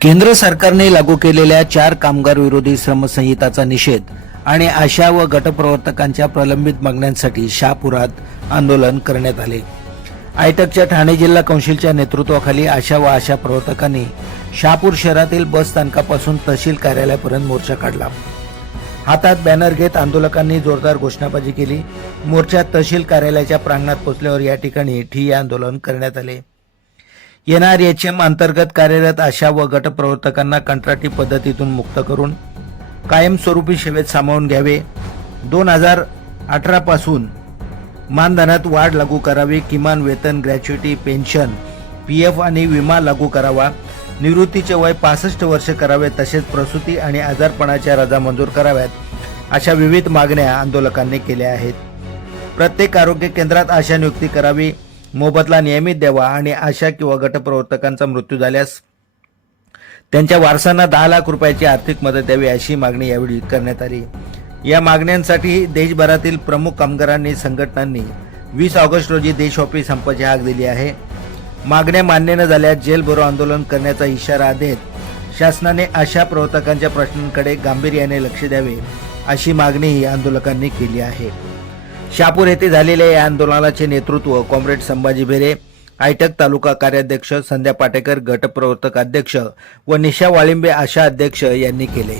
केंद्र सरकारने लागू केलेल्या 4 कामगार विरोधी श्रमसंहिताचा निषेध आणि आशा व गटप्रवर्तकांच्या प्रलंबित मागण्यांसाठी शहापुरात आंदोलन करण्यात आले। आयटकच्या ठाणे जिल्हा कौन्सिलच्या नेतृत्वाखाली आशा व आशा प्रवर्तकांनी शहापूर शहरातील बस स्थानकापासून तहसील कार्यालयापर्यंत मोर्चा काढला। हातात बॅनर घेत आंदोलकांनी जोरदार घोषणाबाजी केली। मोर्चा तहसील कार्यालयाच्या प्रांगणात पोहोचल्यावर या ठिकाणी ठिय्या आंदोलन करण्यात आले। NRHM अंतर्गत कार्यरत आशा व गटप्रवर्तकांना कंत्राटी पद्धतीतून मुक्त करून कायमस्वरूपी सेवेत सामावून घ्यावे। 2018 पासून मानधनात वाढ लागू करावी। किमान वेतन, ग्रॅच्युइटी, पेन्शन, PF आणि विमा लागू करावा। निवृत्तीचे वय 65 वर्ष करावे। तसेच प्रसूती आणि आजारपणाच्या रजा मंजूर कराव्यात अशा विविध मागण्या आंदोलकांनी केल्या आहेत। प्रत्येक आरोग्य केंद्रात आशा नियुक्ती करावी। मोबदला नियमित द्यावा आणि आशा किंवा गटप्रवर्तकांचा मृत्यू झाल्यास त्यांच्या वारसांना 10 लाख रुपयाची आर्थिक मदत द्यावी अशी मागणी यावेळी करण्यात आली। या मागण्यांसाठी देशभरातील प्रमुख कामगारांनी संघटनांनी 20 ऑगस्ट रोजी देशव्यापी संपाची हाक दिली आहे। मागण्या मान्य न झाल्यास जेल भरो आंदोलन करण्याचा इशारा देत शासनाने आशा प्रवर्तकांच्या प्रश्नांकडे गांभीर्याने लक्ष द्यावे अशी मागणीही आंदोलकांनी केली आहे। शहापूर येथे झालेल्या या आंदोलनाचे नेतृत्व कॉम्रेड संभाजी भेरे, आयटक तालुका कार्याध्यक्ष संध्या पाटेकर, गटप्रवर्तक अध्यक्ष व निशा वाळिंबे आशा अध्यक्ष यांनी केले।